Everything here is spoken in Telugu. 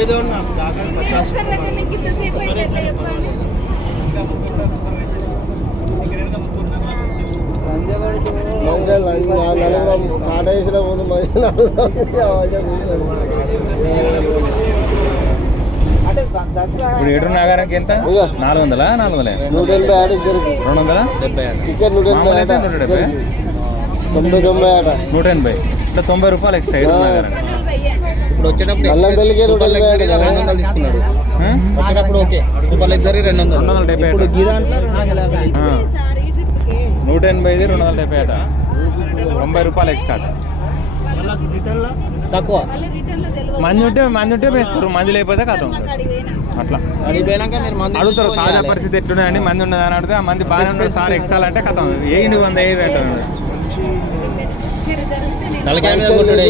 ఏదో దాకా 50 కాటేసిన ముందు మంచి ఇప్పుడు ఏడు నాగారానికి ఎంత 400 180 ఆట 270 చికెన్ 180 90 ఆట 180 అంటే 90 రూపాయలు ఎక్స్ట్రా ఏడు నాగారానికి. ఇప్పుడు వచ్చేటప్పుడు అల్లం పెళ్ళికి 180 ఆట 200 తీసుకున్నాడు. వచ్చేటప్పుడు ఓకే రూపాయలు ఎగ్జారీ 270 ఇప్పుడు గీదా అంటారు 180 270 ఆట 90 రూపాయలు ఎక్స్ట్రా ఆట. తక్కువ మంది ఉంటే వేస్తారు, మంది లేకపోతే కథ అట్లా అది పోయినాక మీరు మంది అడుగుతారు. తాజా పరిస్థితి ఎట్లున్నాయండి, మంది ఉన్నది అని అడిగితే ఆ మంది బాగానే ఉన్నాడు సార్ ఎక్కాలంటే కథం ఏంటి 100 అంటారు. తలకాయ మీద కొట్టుడే.